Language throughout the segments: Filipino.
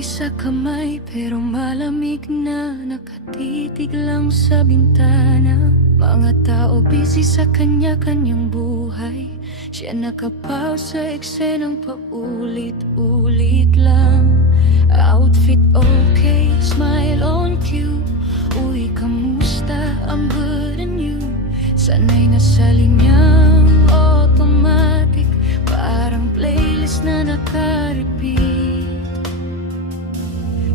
coffee sa kamay pero malamig na, nakatitig lang sa bintana. Mga tao busy sa kanya-kanyang buhay, siya nakapaw sa eksenang paulit-ulit lang. Outfit okay, smile on cue. Uy, kamusta? I'm good and you? Sanay na sa linyang automatic, parang playlist na naka-repeat.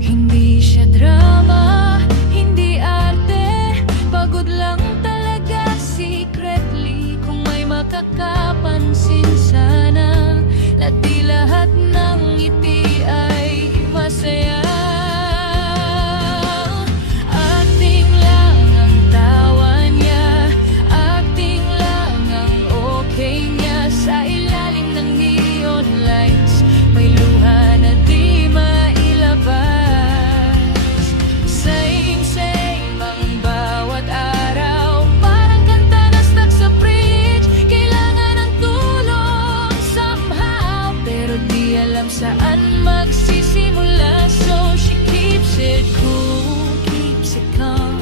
Hindi siya drama, hindi arte, pagod lang talaga secretly. Kung may makakapansin sana na di lahat ng ngiti ay masaya. Acting lang ang tawa niya, acting lang ang okay niya. Sa ilalim ng neon lights may luha na di mailabas. Same ang bawat araw, parang kanta na stuck sa bridge. Kailangan ng tulong somehow, pero di alam saan magsisimula. So she keeps it cool, keeps it calm,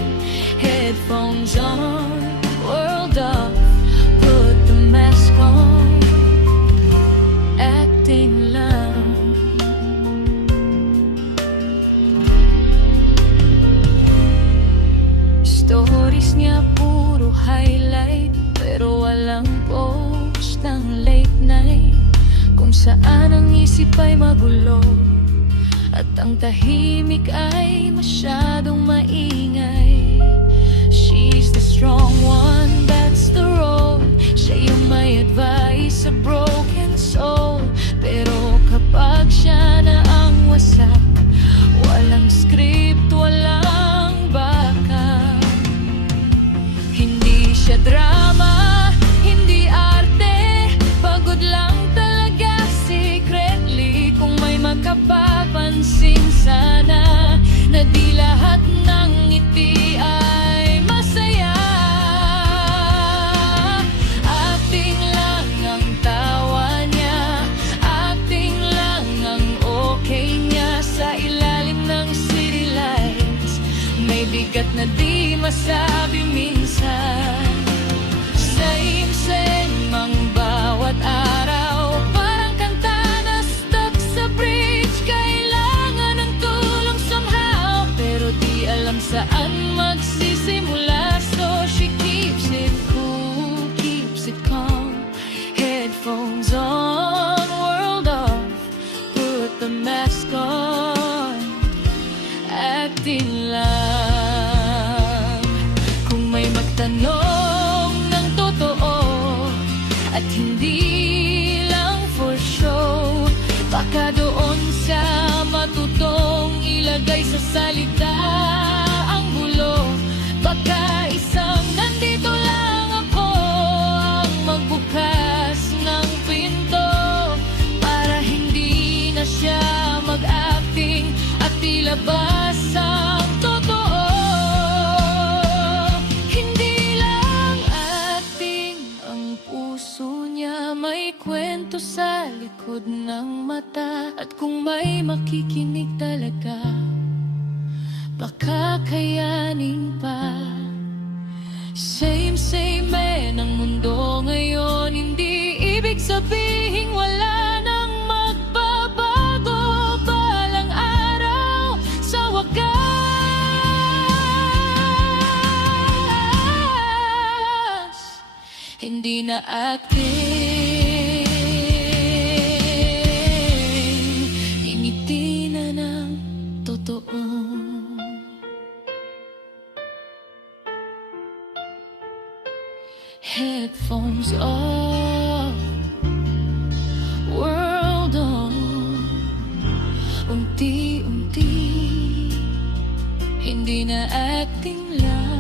headphones on, world off, put the mask on, acting lang. Stories niya puro highlight, pero walang post ng late night, kung saan ang isip ay magulo at ang tahimik ay masyadong maingay. She's the strong one, that's the role. Siya yung may advice sa broken soul, pero kapag siya na ang wasak, walang script, walang backup. Hindi siya drama, hindi arte, pagod lang talaga secretly. Kung may makapapansin sana na di lahat ng ngiti ay masaya. Acting lang ang tawa niya, acting lang ang okay niya. Sa ilalim ng city lights may bigat na di masabi minsan. Same ang bawat araw, parang kanta na stuck sa bridge. Kailangan ng tulong somehow, pero di alam saan magsisimula. So she keeps it cool, keeps it calm, headphones on, world off, put the mask on, acting lang. Kung may magtanong ng totoo at hindi lang for show, baka doon sa matutong ilagay sa salita ang gulo. Baka isang nandito lang ako ang magbukas ng pinto, para hindi na siya mag-acting at ilabas ang totoo. Hindi lang acting, ang puso niya may kwento sa likod ng mata. At kung may makikinig talaga, baka kayanin pa. Same ang mundo ngayon, hindi ibig sabihin wala nang magbabago balang araw sa wakas. Hindi na acting, ngiti na ng totoo. Headphones off, world on, unti-unti, hindi na acting lang.